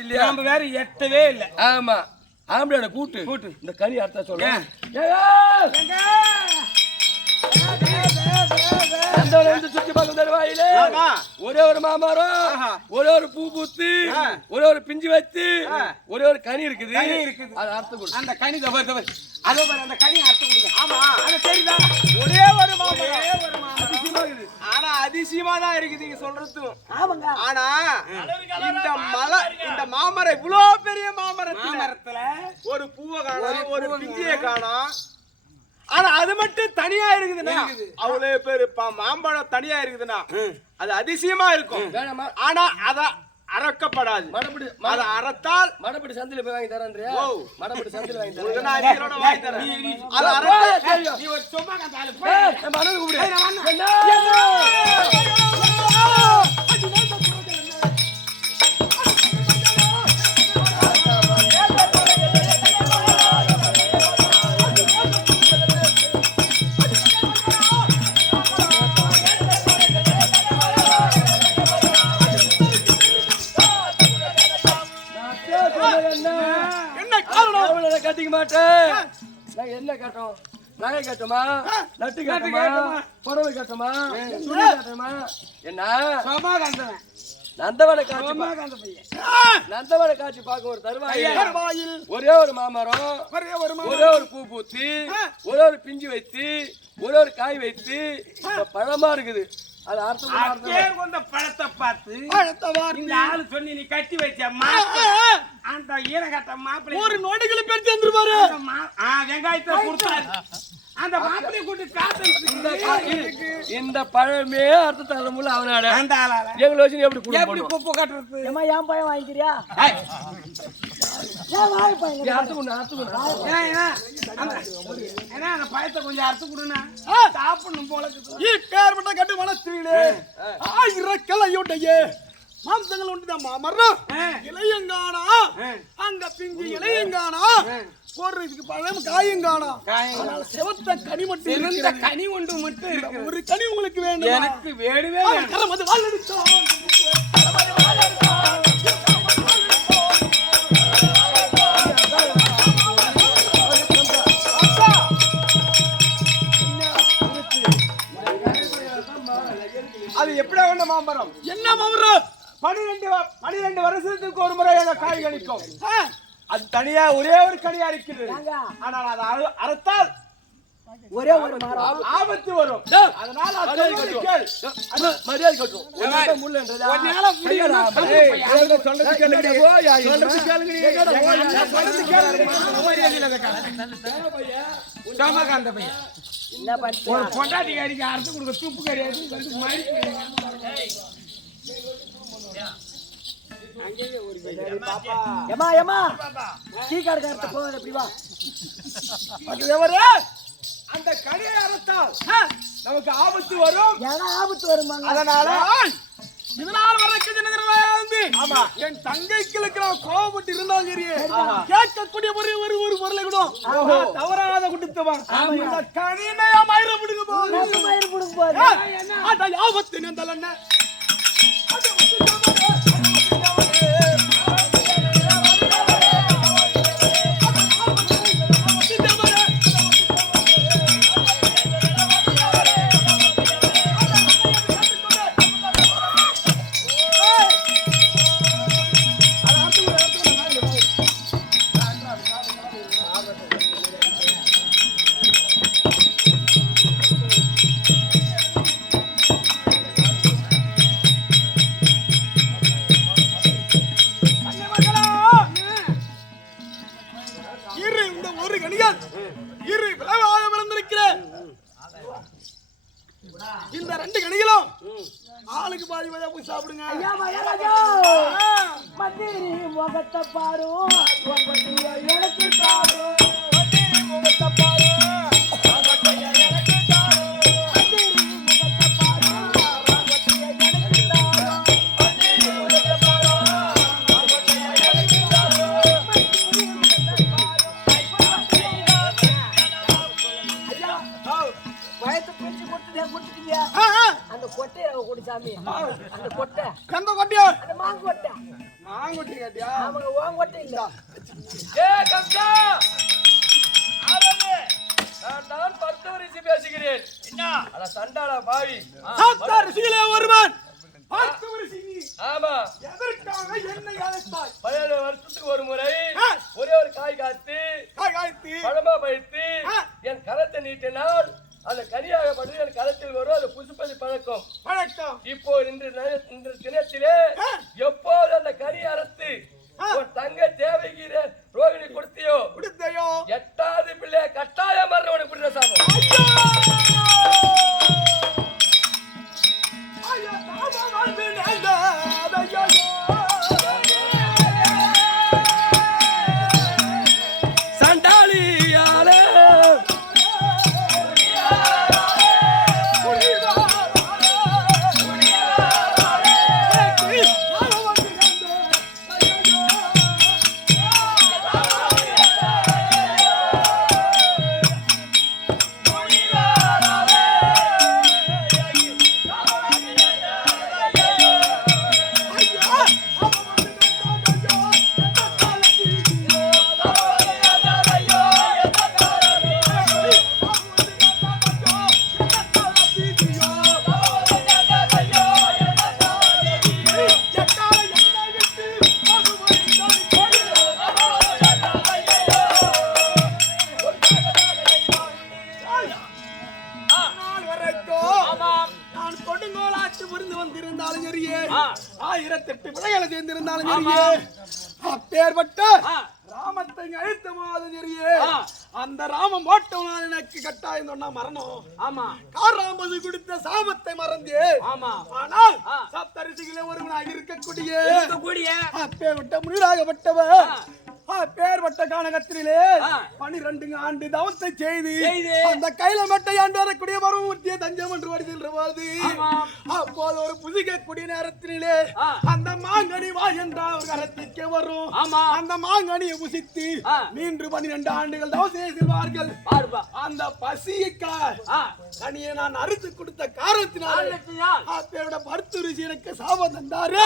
இல்லையா? நம்ம வேற எட்டவே இல்ல. ஆமா, ஆம்பளை கூட்டு கூட்டு இந்த கனி அர்த்தம் சொல்றேன். சுத்தி பார்க்கும் தருவாயிலே ஒரே ஒரு மாமரம், ஒரே ஒரு பூ பூத்து, ஒரே ஒரு பிஞ்சு வச்சு, ஒரே ஒரு கனி இருக்குது. அது அர்த்தம் கொடு. அந்த கனி தவறு தவறு அதோ பாரு, அந்த கனி அர்த்தம் கொடுங்க. ஆமா, அது சரிதான். ஒரே ஒரு மாமரம், ஆனா அதிசயமா தான் இருக்குது நீங்க சொல்றது. ஆனா இந்த மலை, இந்த மாமரம் இவ்வளவு பெரிய மாமரத்துல ஒரு பூவை காணோம், ஒரு பிஞ்சியை காணோம். ஆனா அது மட்டும் தனியா இருக்குதுன்னா, அவ்வளவு பேரு மாம்பழம் தனியா இருக்குதுன்னா அது அதிசயமா இருக்கும். ஆனா அத அறக்கப்படாது. அத அறத்தால் மடப்படி சந்தில போய் வாங்கி தரேன்றியா? மடப்படி சந்தில வாங்கி தரேன். வாங்கி தரேன். அது அறத்தால் நீ ஒரு சும்மா கந்தால போய் மனது கூப்பிடு. கட்டிக்க மாட்டேன். என்ன கட்டும்? நகை கட்டுமா, நட்டு கட்டுமா, புடவை கட்டுமா, துணி கட்டுமா? என்ன நந்தவன காட்சி, நந்தவன காட்சி பார்க்க ஒரு தருவாயில் ஒரே ஒரு மாமரம், ஒரே ஒரு பூ பூத்தி, ஒரே ஒரு பிஞ்சு வைத்து, ஒரே ஒரு காய் வைத்து பழமா இருக்குது. அது அர்த்தம் பழத்தை பார்த்து இந்த ஆளு சொல்லி நீ கட்டி வச்ச அந்த ஈரகட்ட மாப்பிள்ளை ஒரு நோட்டுகளை பெருத்து வந்துருவாரு. வெங்காயத்தை கொடுத்தாரு. அந்த மாப்பிள்ளை கூட்டு காத்து இந்த பழமே அர்த்த தலைமுறை அவனால அந்த ஆளால எங்களை வச்சு எப்படி எப்படி குப்பை கட்டுறது? ஏமா ஏன் பையன் வாங்கிக்கிறியா? அந்த பழத்தை கொஞ்சம் அறுத்து கொடுனா சாப்பிடணும் போல. கட்டு வளர்த்தீங்களே ஆயிரக்கலையுடைய மாம்சங்கள் உண்டு. மாமரம் இளையங்கானா, அங்க பிஞ்சு இளையங்கானா, போடுறதுக்கு பழம் காயங்கானா, செவத்த கனி மட்டும், இருந்த கனி ஒன்று மட்டும் இருக்கு. ஒரு கனி உங்களுக்கு வேண்டும். எனக்கு வேணுவே அது எப்படி வேண்ட மாமரம்? என்ன மாமரம்? 12 வருஷத்துக்கு ஒரு முறை அந்த காய் கணிக்கும். அது தனியா ஒரே ஒரு கனியா இருக்கிறது. ஆனால் அது அறுத்தால் ஒரே ஒரு மரம் ஆபத்து வரும். அதனால மரியாதை கட்டும். ஒரு பொண்டாட்டி கறிக்கு அறுத்து கொடுக்க துப்பு கிடையாது. அந்த கனியை அறுத்தால் நமக்கு ஆபத்து வரும். ஆபத்து வரும். அதனால இதனால் வந்து என் தங்கைக்கு கோபப்பட்டு இருந்தாலும் சரி, கேட்கக்கூடிய ஒரு பொருளை கூட தவறாத கொடுத்துவான். கனியா மயிர பிடுங்க ஆபத்து என்ன இந்த ரெண்டு கணிகளும் ஆளுக்கு பாதி பாதியா போய் சாப்பிடுங்க. முகத்தை பாரு, எனக்கு பாரு, முகத்தை பாரு. அந்த கொட்டையை குடிச்சாமி, அந்த கொட்டை, அந்த கொட்டையா, அந்த மாங்கொட்டை, மாங்கொட்டை கட்டியா அவங்க ஓங்கொட்டை இல்ல. ஏ கம்சா ஆரம்பே நான் பர்த்தவரிசி பேசுகிறேன். என்ன அட சண்டாளா பாவி. சாத்தா ரிஷிகளே ஒருவன் பர்த்தவரிசி. ஆமா எதற்காக என்னை அழைத்தாய்? 17 வருஷத்துக்கு ஒரு முறை ஒரே ஒரு காய் காய்த்து பழமா பழுத்து என் கரத்தை நீட்டினால் அந்த கனியாகப்பட்டது என் கரத்தில் வரும். அது புசுப்பதி பழக்கம். இப்போ இன்று தினத்திலே எப்போது அந்த கனி அறுத்து ஒரு தங்க தேவைக்கு ரோகிணி கொடுத்தியோ 8வது பிள்ளை கட்டாயம் மரணம் புரிய சாபம். சண்டாளியாலே அந்த ராமம் ஓட்டவனால் எனக்கு கட்டாயம் சொன்னா மரணம். ஆமா காராமது கொடுத்த சாபத்தை மறந்தே. ஆமா ஆனால் சப்தரிசிகளே ஒருவனாக இருக்கக்கூடிய அப்பேற்பட்ட முனிவராகப்பட்டவர் பேர்பட்ட கானகத்திலே 12 ஆண்டு தவத்தை செய்து அந்த கையில மட்டை ஆண்டு வரக்கூடிய மருமூர்த்தியை தஞ்சம் என்று வருகின்றது. அப்போது ஒரு புதிகக்கூடிய நேரத்திலே அந்த மாங்கனி வா என்ற ஒரு கரத்திற்கு வரும். அந்த மாங்கனியை புசித்து மீண்டும் 12 ஆண்டுகள் தவம் செய்வார்கள். அந்த பசியைக்காக கனியை நான் அறுத்து கொடுத்த காரணத்தினால் அப்பேரோட பருத்து ருசி எனக்கு சாபம் தந்தாரு.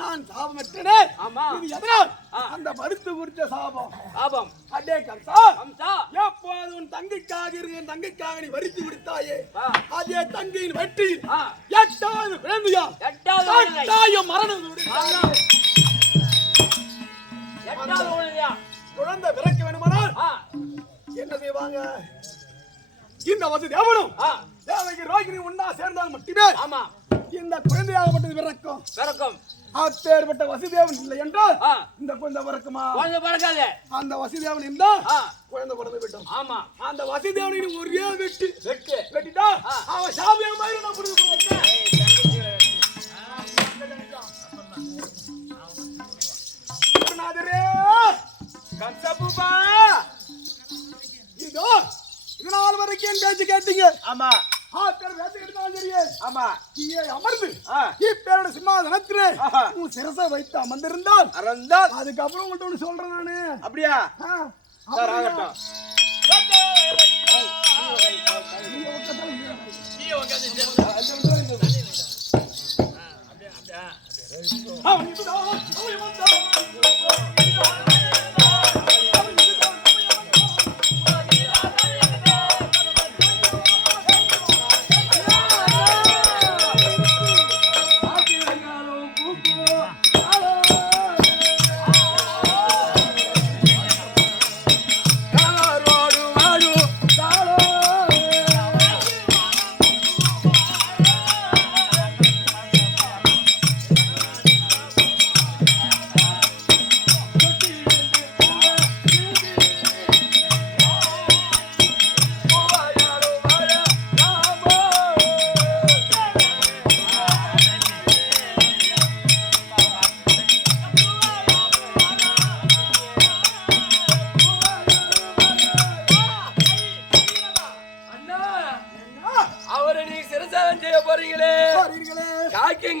நான் சாபமற்றனே. இது எதனால்? அந்த மருத்து குறித்த சாபம். சாபம் அடே கம்சா, எப்போது உன் தங்கைக்காக நீ வரித்து விடுத்தாயே, அதே தங்கையின் வெற்றி 8வது குழந்தையா, 8வது மரணம். குழந்தை பிறக்க வேணுமானால் என்ன செய்வாங்க? இந்த வசதி எவனும் தேவைக்கு ரோகிணி உண்டா சேர்ந்தால் மட்டுமே இந்த குழந்தையாகப்பட்டது பிறக்கும். அப்பேற்பட்ட வசுதேவன் இல்லை என்றால் இந்த குழந்தை பிறக்குமா? குழந்தை பிறக்காது. அந்த வசுதேவன் இருந்தா குழந்தை பிறந்து விட்டோம். ஆமா அந்த வசுதேவனின் ஒரே வெட்டிட்டா அவன் சாபியமாயிரும். நான் புரிந்து கம்சபூபா இதோ இது நாள் வரைக்கும் என் பேச்சு கேட்டீங்க. ஆமா அமர்ந்து இப்பேரோட சிம்மாசனத்திலே உன் சிரசை வைத்து அமர்ந்திருந்தால் அதுக்கப்புறம் உங்கள்கிட்ட ஒண்ணு சொல்றேன் நானு. அப்படியா?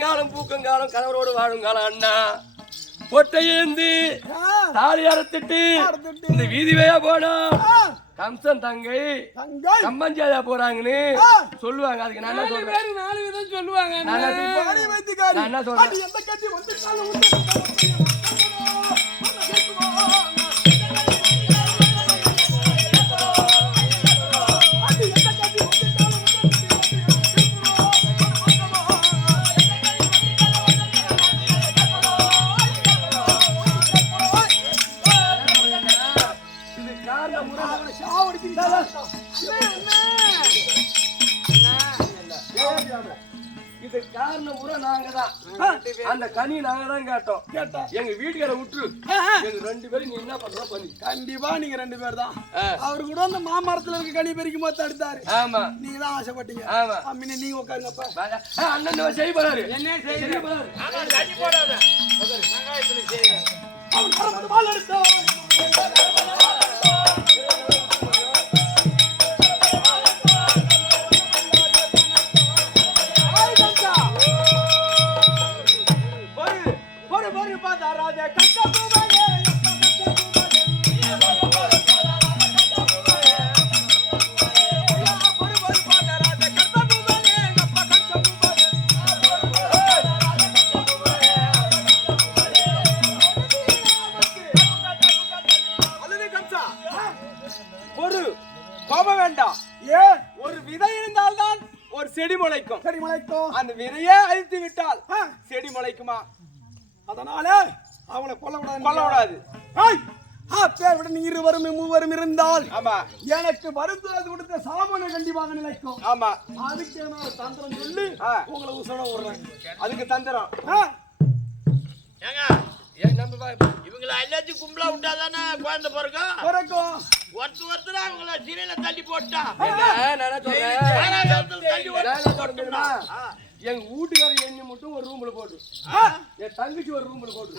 காலம் பூக்கும் காலம் கணவரோடு வாழும் காலம் அண்ணா பொட்டை ஏந்தி தாலி அறுத்துட்டு இந்த வீதிவையா போனா கம்சன் தங்கை கம்மஞ்சாயா போறாங்கன்னு சொல்லுவாங்க. அதுக்கு நான் என்ன சொல்றேன், 4 விதம் சொல்லுவாங்க. நான் என்ன சொல்றேன், இது காரணம் பூரா நாங்க தான். அந்த கனி நாங்க தான் கேட்டோம். எங்க வீட்டுக்கார விட்டுரு, எங்க 2 பேரும் நீ என்ன பண்ற பண்ணி. கண்டிப்பா நீங்க 2 பேர் தான். அவரு கூட அந்த மாமரத்துல இருக்க கனி பெருக்கி மொத்த எடுத்தாரு. ஆமா, நீங்க தான் ஆசைப்பட்டீங்க. ஆமா, அம்மினே நீங்க உட்காருங்கப்பா. அண்ணன் செய்ய போறாரு. என்ன செய்ய போறாரு? கனி போடாத வெங்காயத்துல செய்யுங்க. அவன் கரமது பால் எடுத்தா ஒரு விதை இருந்தால்தான் ஒரு செடி முளைக்கும். செடி முளைக்கும். அந்த விதையே அழித்து விட்டால் செடி முளைக்குமா? அதனால அவளை கொல்லக்கூடாது. கொல்லக்கூடாது. பேர் விட நீ 2 3 இருந்தால் ஆமா எனக்கு மருத்துவ கொடுத்த சாமனை கண்டிப்பாக நிலைக்கும். ஆமா, அதுக்கு நான் தந்திரம் சொல்லி உங்களை உசட விடுறேன். அதுக்கு தந்திரம். ஏங்க இவங்களை எல்லாத்தையும் கும்பலா விட்டாதானே குழந்தை பிறக்கும். ஒருத்தர் அவங்கள சிறையில தள்ளி போட்டா எங்க வீட்டுக்கார எண்ணி மட்டும் ஒரு ரூம்ல போட்டு, என் தங்கச்சி ஒரு ரூம்ல போட்டு.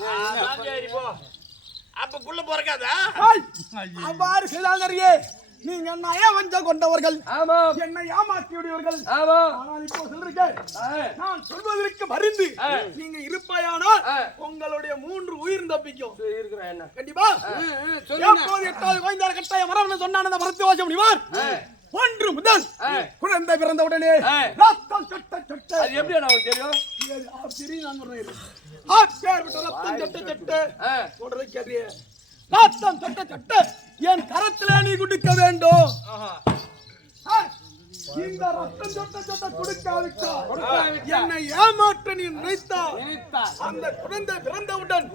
அப்ப புள்ள பிறக்காதா? அவ்வாறு செய்தாலே நீங்க நயவஞ்சம் கொண்டவர்கள். ஆமா, என்னை ஏமாற்றியவர்கள். ஆமா, ஆனால் இப்போ சொல்றேன், நான் சொல்வதற்கு மருந்து நீங்க இருப்பாயானால் உங்களுடைய 3 உயிர் தப்பிக்கும். இருக்கிறேன் என்ன கண்டிப்பா. எப்போது 8வது குழந்தை கட்டாய மரம் சொன்னான் அந்த மரத்தை வாசம் முடிவார். 1 முதல் குழந்தை பிறந்த உடனே ரத்தம் சட்ட சட்ட. அது எப்படி எனக்கு தெரியும்? சரி, நான் சொல்றேன். ரத்தம் சட்ட சட்ட சொல்றதை கேட்டியே. ரத்தம் சட்ட சட்ட என் கரத்திலே நீ குடிக்க வேண்டும். இந்த ரத்தம் சொட்ட சொட்ட கொடுக்காவிட்டால் என்னை ஏமாற்ற நீ நினைத்தால் அந்த குழந்தை பிறந்தவுடன்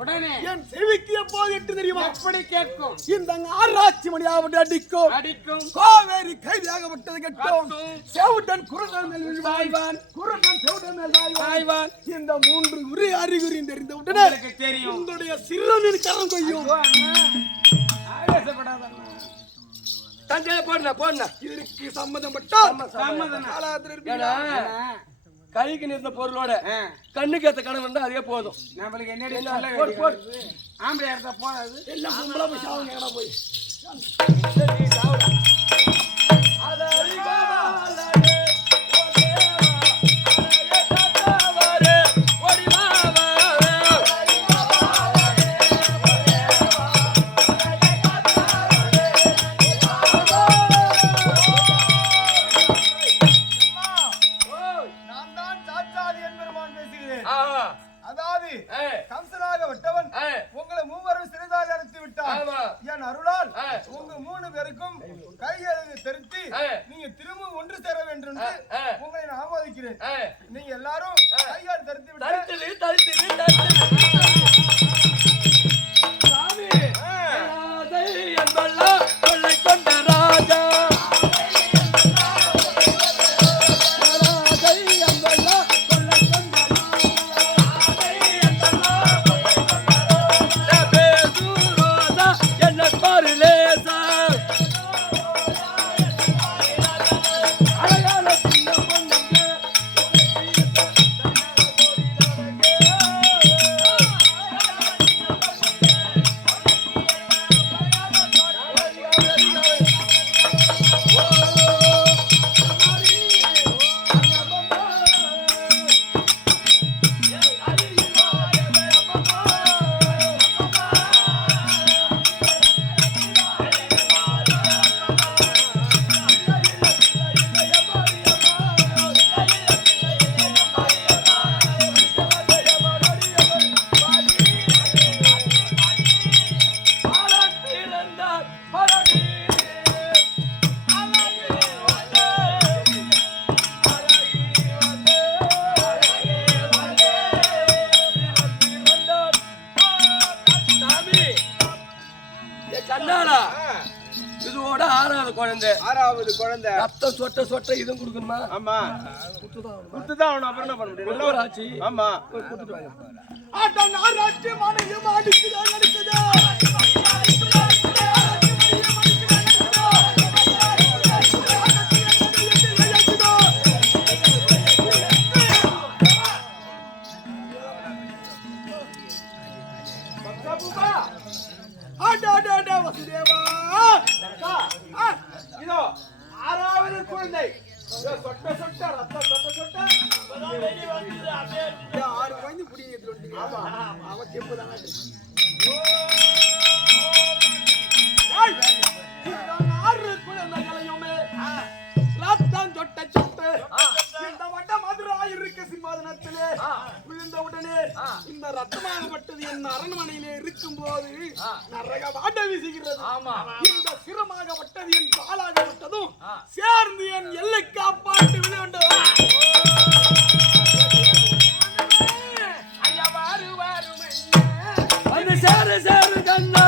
என் செவிக்கு எப்போது எட்டு தெரியுமா? அப்படி கேட்கும். இந்த ஆராய்ச்சி மணியாவது அடிக்கும். காவேரி கைதியாகப்பட்டது கட்டும். செவுடன் குருடன் மேல் வாய்வான், குருடன் செவுடன் மேல் வாய்வான். இந்த 3 உரி அறிகுறி தெரிந்தவுடனே தெரியும் உங்களுடைய சிறுவனின் கரம் கொய்யும். ஆவேசப்படாத தஞ்சையில போடுன இதற்கு சம்மதப்பட்டால் கைக்கு நிறுத்த பொருளோட கண்ணுக்கு ஏத்த கணவன் இருந்தா அதே போதும். நம்மளுக்கு என்ன ஆம்பளை இருந்தா போதாது. எல்லாம் கும்பலா போய் சாவுங்க போய். அதாவது கம்சனாக விட்டவன் உங்களை 3 சிறைதாக அடைத்து விட்டான். என் அருளால் உங்க 3 பேருக்கும் கையெழுத்து திருத்தி நீங்க திரும்ப ஒன்று சேர வேண்டும் என்று உங்களை நான் ஆமோதிக்கிறேன். நீங்க எல்லாரும் கையால் தரித்து விட்டு சாமி என்பெல்லாம் கொள்ளை கொண்ட ராஜா குழந்தை. ரத்தம் சொட்ட சொட்ட இதுவும் கொடுக்கணுமா? ஆமா குத்துதான் அவன அப்புறம் என்ன பண்ண முடியும்? நல்ல ஒரு ஆட்சி. ஆமா கொடுத்துட்டு வாங்க. ஆட்டம் நாராட்சி மனையும் அடிக்குதா அடிக்குதா வசுதேவா இதோ 6வது குழந்தை சொட்ட சொட்ட ரத்தம் சொட்ட சொட்ட 6 குழந்தை புடிங்கிட்டு வந்துட்டீங்க. ஆமா அவ கேப்பதானே குழந்தைகளையுமே ரத்தம் சொட்ட சொட்ட இந்த வட்ட மதுராயிருக்க சிம்மாதனத்திலே விழுந்த உடனே இந்த ரத்தமாகப்பட்டது என் அரண்மனையிலே இருக்கும் போது நரக வாட வீசுகிறது. இந்த சிரமாகப்பட்டது என் காலாகப்பட்டதும் சேர்ந்து என் எல்லை காப்பாற்றி விட வேண்டும். அந்த சேரு சேரு கண்ணா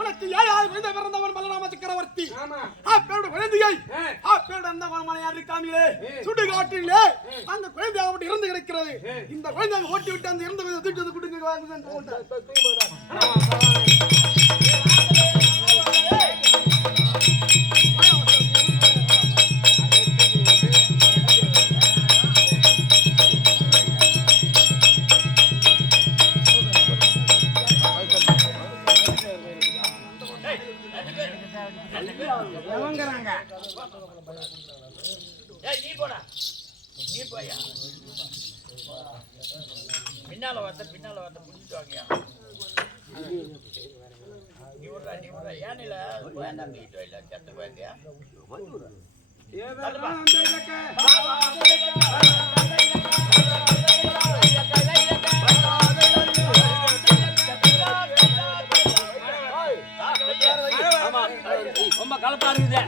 உனக்கு ஏழாவது குழந்தை பிறந்தவன் பலராம சக்கரவர்த்தி. அப்பேரோட குழந்தையை அப்பேரோட அந்த மனையார் இருக்காங்களே சுடுகாட்டிலே அந்த குழந்தை அவன் இறந்து கிடக்கிறது. இந்த குழந்தை ஓட்டி விட்டு அந்த இறந்த தூக்கி கொடுங்க. நீ போடா நீ போயா பின்னால வார்த்தை புடிச்சிட்டு வாங்கயா. நீ விடுறா ஏனில வேண்டாம் வீட்டு இல்ல செத்து போயிருக்கியா ரொம்ப கலப்பா இருக்குது.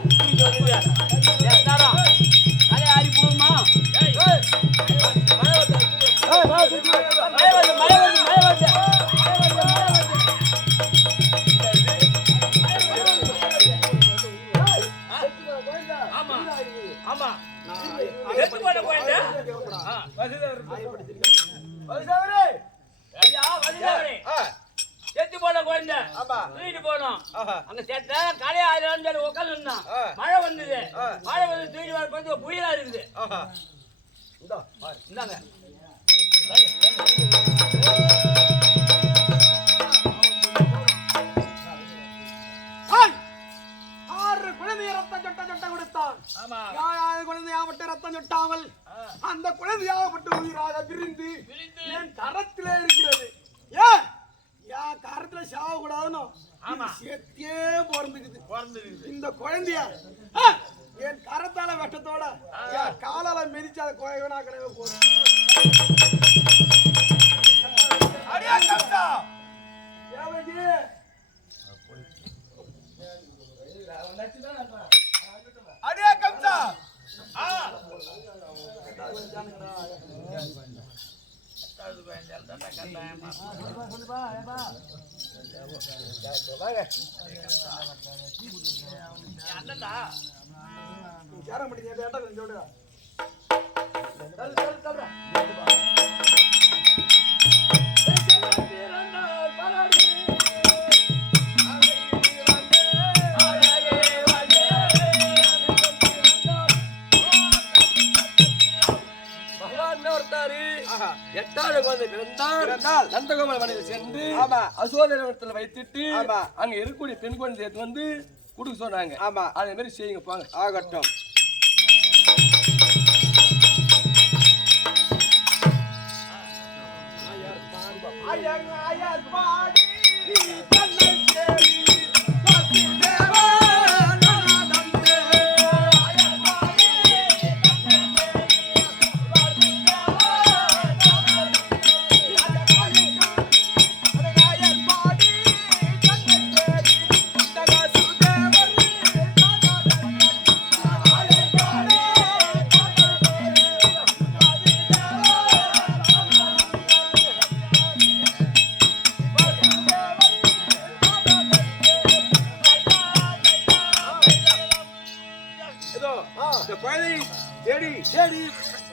செத்து போன குழந்தை தூக்கிட்டு போனோம். அங்க செத்த காலையா உட்காந்து மழை வந்தது. மழை வந்து தூக்கிட்டு வர கொஞ்சம் புயலா இருக்குது. இந்தாங்க 6 குழந்தைய ரத்தம் சொட்ட கொடுத்தான். குழந்தையாவட்ட ரத்தம் சொட்டாமல் அந்த குழந்தையாவட்ட உயிராக விரிந்து என் கரத்திலே இருக்கிறது. ஏன் என் கரத்துல சாவ கூடாதுன்னு செத்தே பிறந்துக்குது. இந்த குழந்தைய என் கரத்தால வெட்டத்தோட என் காலால மிதிச்சு அதை கோயவனா கிடவே போதும். சேர முடியும் கேட்டா கொஞ்சம் சொல்லுடா. எட்டாவது குழந்தை பிறந்தால் நந்தகோபால மனையில் சென்று அசோதரத்தில் வைத்துட்டு அங்க இருக்கக்கூடிய பெண் குழந்தை சேர்த்து வந்து கொடுக்க சொன்னாங்க. ஆமா, அதே மாதிரி செய்யுங்க போங்க. ஆகட்டும்.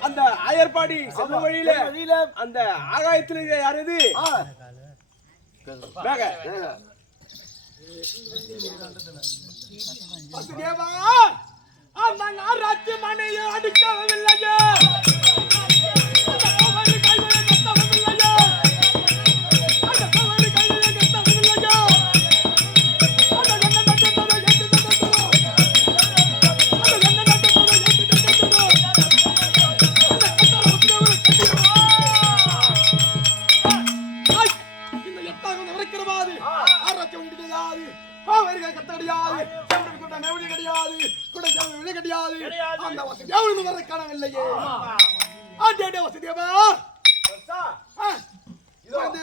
அந்த ஆயர்பாடி செல்ல வழியில அந்த ஆகாயத்துல யாரது ராஜ்ய மனையை அடிக்கவில்லையோ காணவில்லையே.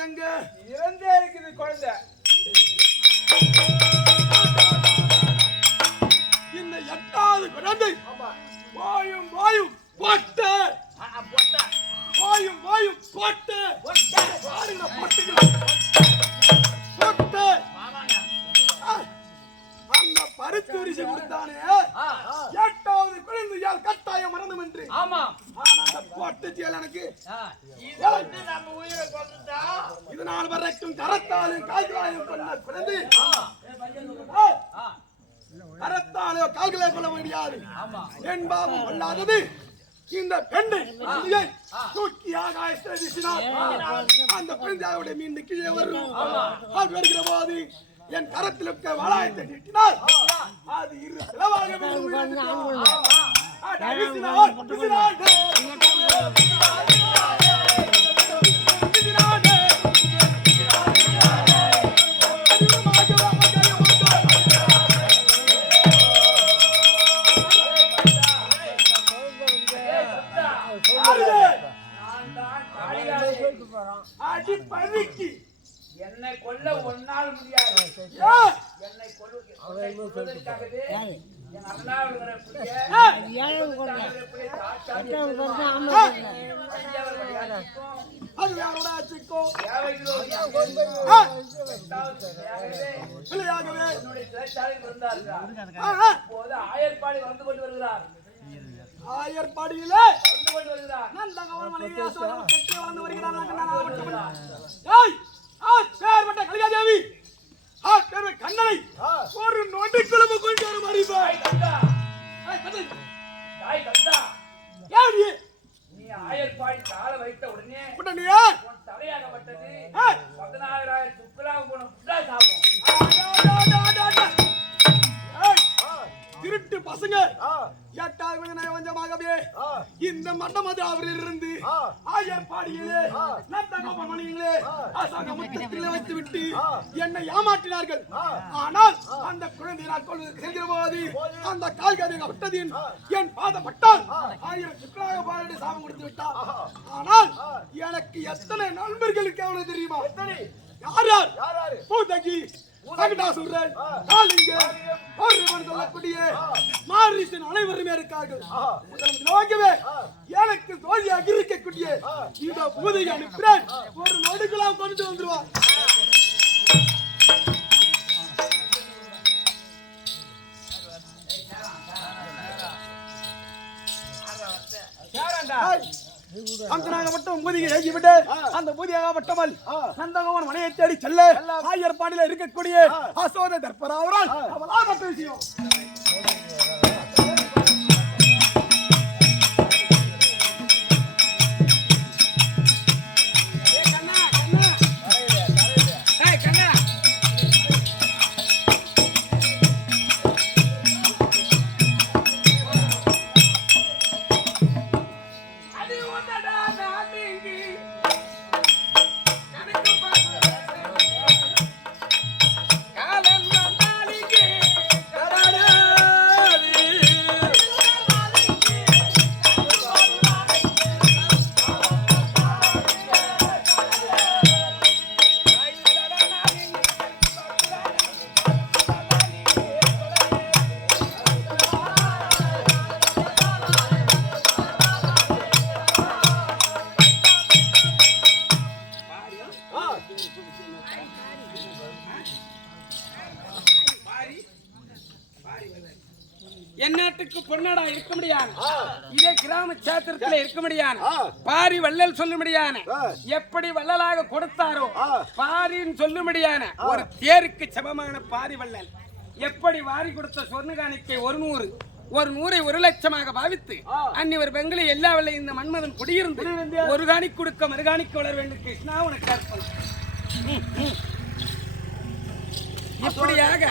எங்க இறந்தே இருக்குது குழந்தை. இந்த எட்டாவது குழந்தை வாயும் வாயும் போட்டு வாயும் வாயும் போட்டு அந்த பருத்தி உரிசி கொடுத்தானே எட்டாவது குழந்தையால் கட்டாயம் மரணம் என்று. ஆனா அந்த பொட்டு செயல் எனக்கு இதனால் வரைக்கும் கரத்தாலும் கால்களாலும் கொண்ட குழந்தை கரத்தாலோ கால்களை கொள்ள முடியாது. என் பாவம் கொள்ளாதது இந்த பெண்ணை தூக்கி ஆகாயத்தில் வீசினார். அந்த குழந்தையோட மீண்டு கீழே வரும். அது வருகிற போது என் கரத்தில் இருக்க வளாயத்தை நீட்டினால் அது இரு செலவாக அடிப்பறிக்கு என்னை கொல்ல ஒன்னால் முடியாது. என்னை கொல்வதற்காகவே என் அண்ணாவுடைய ஆயர்பாடி வந்து கொண்டு வருகிறார். ஆயர்பாடியிலே வந்து கொண்டு வருகிறார். கலிகாதேவி கண்ணனை ஒரு நொண்டி குழும கொண்டு வர மறிப்பாய். நீ ஆயர்பாடி கால வைத்த உடனே தலையாகப்பட்டது 14,000 சுக்குலாக போன புட்டா சாப்போம். திருட்டு பசங்க எட்டாவது கொஞ்சமாகவே இந்த மண்டமதாவில் இருந்து ஆயர்பாடியிலே நந்தகோபமணியிலே அசகமுத்தத்திலே வைத்துவிட்டு என்னை ஏமாற்றினார்கள். ஆனால் அந்த குழந்தை நான் கொள்வதற்கு செல்கிற போது அந்த கால்கதை விட்டதின் என் பாதப்பட்டால் 1000 சுக்கராக பாடி சாபம் கொடுத்து விட்டார். ஆனால் எனக்கு எத்தனை நண்பர்களுக்கு எவ்வளவு தெரியுமா? யார் யார் பூதகி சகடாசுரன், காளிங்கன், பௌர்ணமன் சொல்லக்கூடிய மாரீசன் அனைவருமே இருக்கார்கள். முதலமைச்சர் நோக்கவே எனக்கு தோழியாக இருக்கக்கூடிய இந்த பூதையை அனுப்பினேன். ஒரு நொடிக்கெல்லாம் கொண்டு வந்துருவான். அந்த நாங்க மட்டும் பூதியை ஏகிவிட்டு அந்த பூதியாக மட்டுமல் நந்தகோவன் மனையை தேடி செல்ல ஆயர்பாடியில இருக்கக்கூடிய அசோத தர்பராவரால் அவளாகட்ட விஷயம். எந்நாட்டுக்கு பொன்னாடா இருக்க முடியாது, இதே கிராம சேத்திரத்துல இருக்க முடியாது. பாரி வள்ளல் சொல்ல முடியாது, எப்படி வள்ளலாக கொடுத்தாரோ பாரின்னு சொல்ல முடியாது. ஒரு தேருக்கு சமமான பாரி வள்ளல் எப்படி வாரி கொடுத்த சொர்ணகாணிக்கை 100 ஒரு 100ஐ 1 லட்சமாக பாவித்து அன்னிவர் பெங்களி எல்லா வல்ல இந்த மன்மதன் குடியிருந்து ஒரு காணி கொடுக்க மறுகாணிக்கு வளர வேண்டும். கிருஷ்ணா உனக்கு அர்ப்பணம். இப்படியாக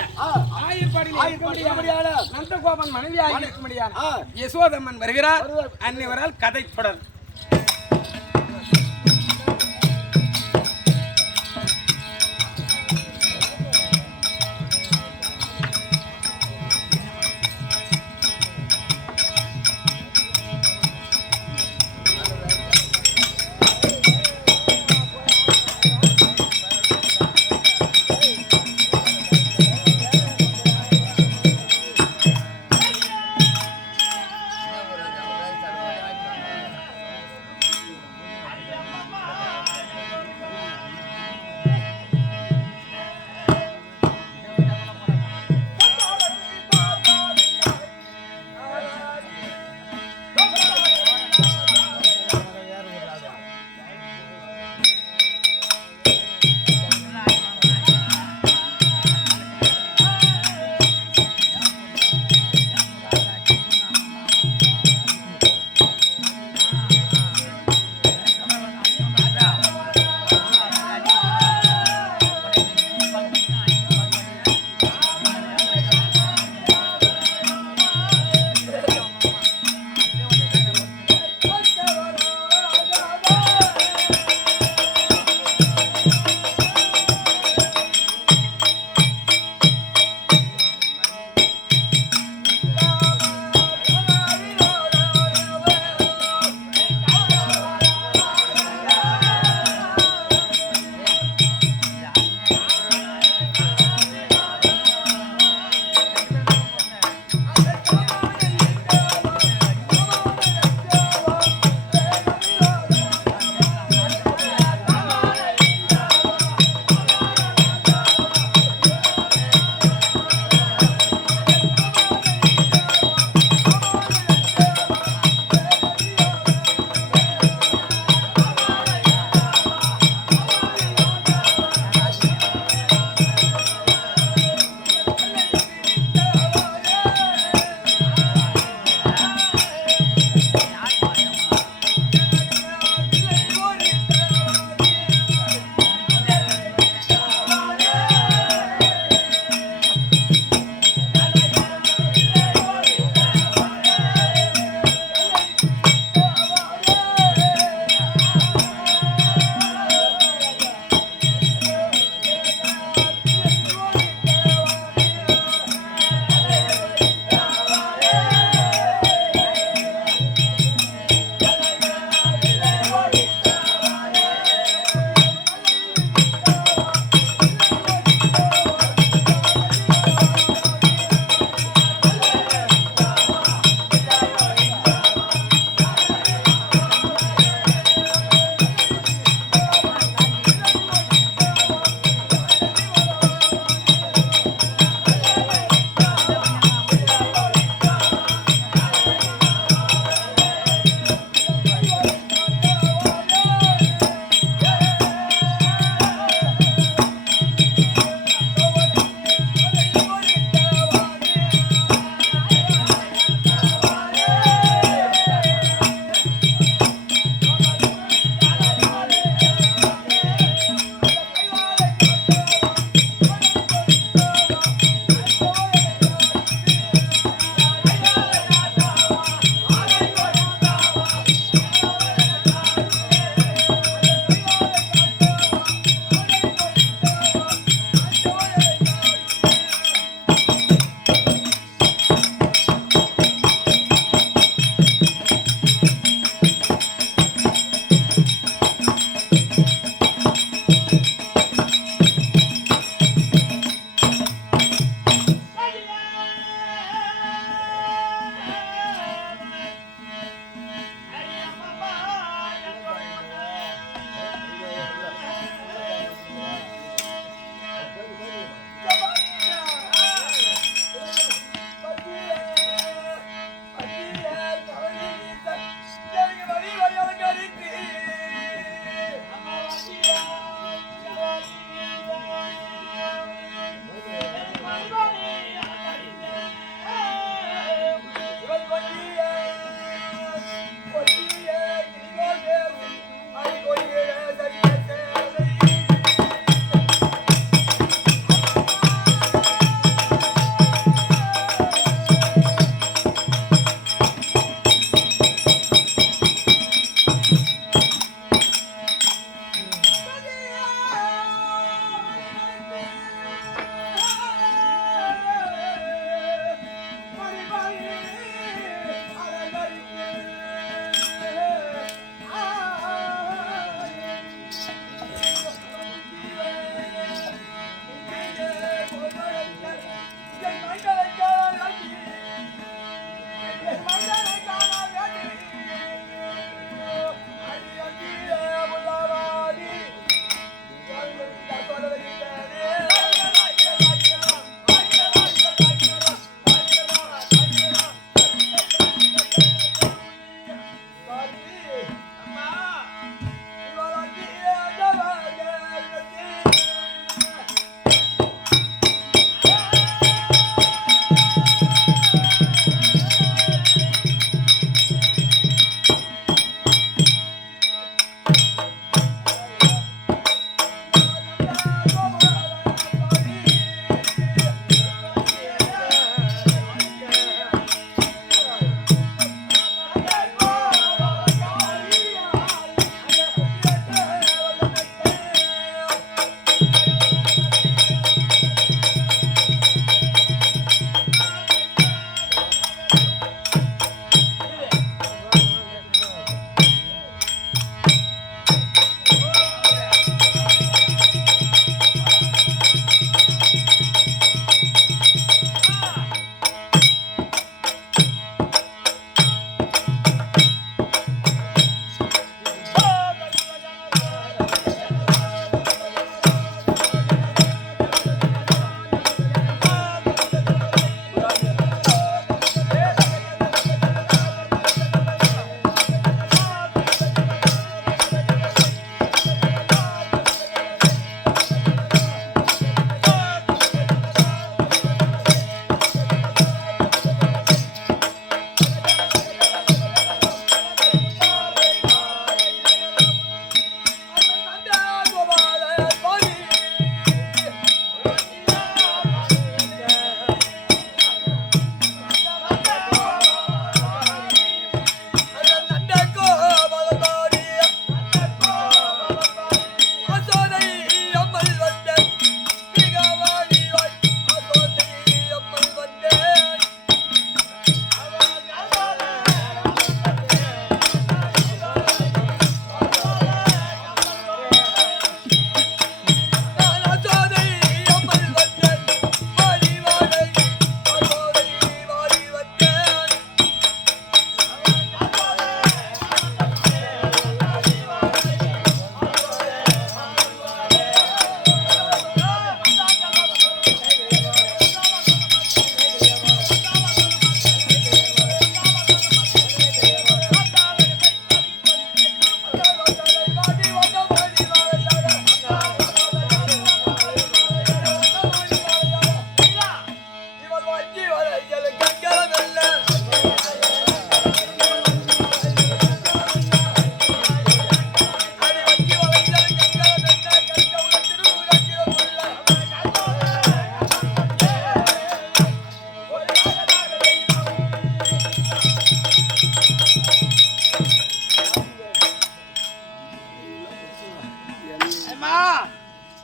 ஆயர்பாடியில் நந்தகோபன் மனைவியாக இருக்க முடியாது. யசோதம்மன் வருகிறார். அன்னிவரால் கதை தொடர்.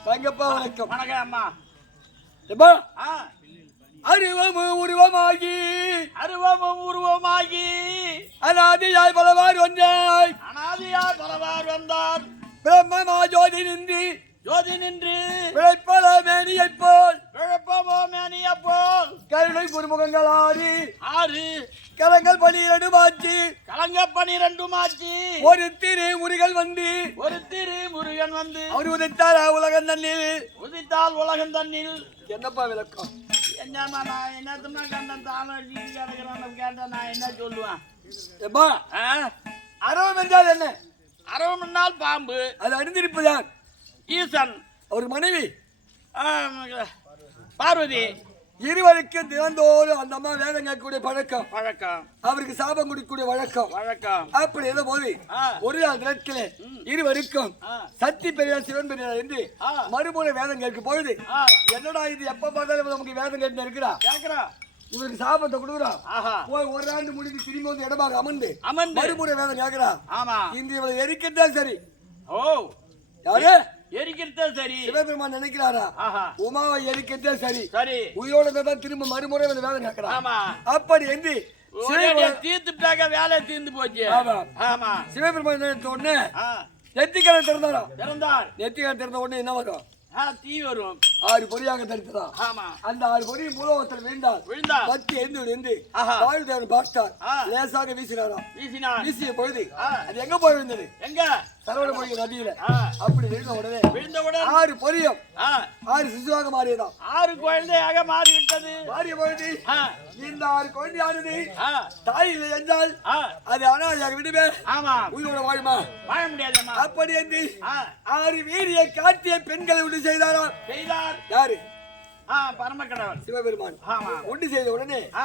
தங்கப்பா வணக்கம். வணக்கம் அம்மா. எப்பா ஆ, அருவமும் உருவமாகி அருவமும் உருவமாகி அநாதியாய் பலவார் ஒன்றாய் அனாதியாய் பலவார் வந்தார். பிரம்மமா ஜோதி நின்றி ஜோதி நின்று பிழைப்பல மேனியைப் போல் பிழப்பமோ மேனிய போல் கருணை குருமுகங்கள் ஆடி 6 கரங்கள் 12 மாற்றி கலங்க 12 மாச்சி ஒரு திரு முருகல் வந்து ஒரு திரு முருகன் வந்து அவர் உதைத்தார உலகம் தண்ணில். உதித்தால் உலகம் தண்ணில். என்னப்பா விளக்கம்? என்னம்மா நான் என்னத்துமா கண்டன் தானம் அடிச்சு கிடக்கிறோம் கேட்டா நான் என்ன சொல்லுவேன்? எப்பா ஆ? அறவம் என்றால் என்ன? 60 மணி நாள் பாம்பு அது அறிந்திருப்பதான். ஈசன் அவர் மனைவி ஆ, பார்வதி இருவருக்கும் தினந்தோறும் அந்த அம்மா வேதம் கேட்கக்கூடிய பழக்கம், வழக்கம் அவருக்கு சாபம் குடிக்கக்கூடிய வழக்கம். வழக்கம். அப்படி இருந்த போது ஆ. ஒரு நாள் தினத்திலே இருவருக்கும் ஆ. சக்தி பெரியார் சிவன் பெரியார் என்று ஆ. மறுமுறை வேதம் கேட்கும் பொழுது ஆ, என்னடா இது எப்ப பார்த்தாலும் நமக்கு வேதம் கேட்டு இருக்கிறா, கேக்குறா. இவருக்கு சாபத்தை கொடுக்குறா, ஆஹா. போய் ஒரு ஆண்டு முடிஞ்சு திரும்பி வந்து இடமாக அமர்ந்து அமர்ந்து. மறுமுறை வேதம் கேட்கிறா. ஆமா. இந்த இவளை எரிக்கத்தான் சரி. ஓ, யாரு? எரிக்கிறதே சரி. சிவபெருமான் நினைக்கிறாரா ஆஹா. உமாவை எரிக்கத்தே சரி, சரி. உயிரோட தான் திரும்ப மறுமுறை வந்து வேதம் கேட்கிறா. ஆமா. அப்படி என்று ஒரேடியா தீர்த்துட்டாக்க வேலை தீர்ந்து போச்சு. ஆமா. ஆமா. சிவபெருமான் நினைத்த உடனே ஆ, நெத்திக்கரை திறந்தாரா. திறந்தார். நெத்திக்கரை திறந்த உடனே என்ன வரும்? தீ வரும். 6 பொறியாக தரித்ததா. ஆமா. அந்த 6 பொறி மூலவத்தில் வீழ்ந்தார். விழுந்தார். பக்தி எழுந்து ஆஹா. வாழ்தேவன் பார்த்தார். ஆ. லேசாக வீசினாராம். வீசினார். வீசிய பொழுது ஆ. அது எங்க போய் விழுந்தது? எங்க? சரவணமொழி நதியில. ஆ. அப்படி விழுந்த உடனே விழுந்தவுடன் 6 பொரியம் ஆ, 6 சிசுவாக மாறியதாம். 6 குழந்தையாக மாறிவிட்டது. மாறிய பொழுது ஆ, இந்த 6 குழந்தையானது ஆ, தாய் இல்லை என்றால் ஆ, அது அனாதையாக விடுமே, ஆமா. உயிரோட வாழுமா? வாழ முடியாதம்மா. அப்படி என்று ஆ, 6 வீரிய காட்டிய பெண்களை உண்டு செய்தாராம். செய்தார். யாரு? பரமக்கடவுள் சிவபெருமான். ஆமா. உண்டு செய்த உடனே ஆ,